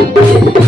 Thank you.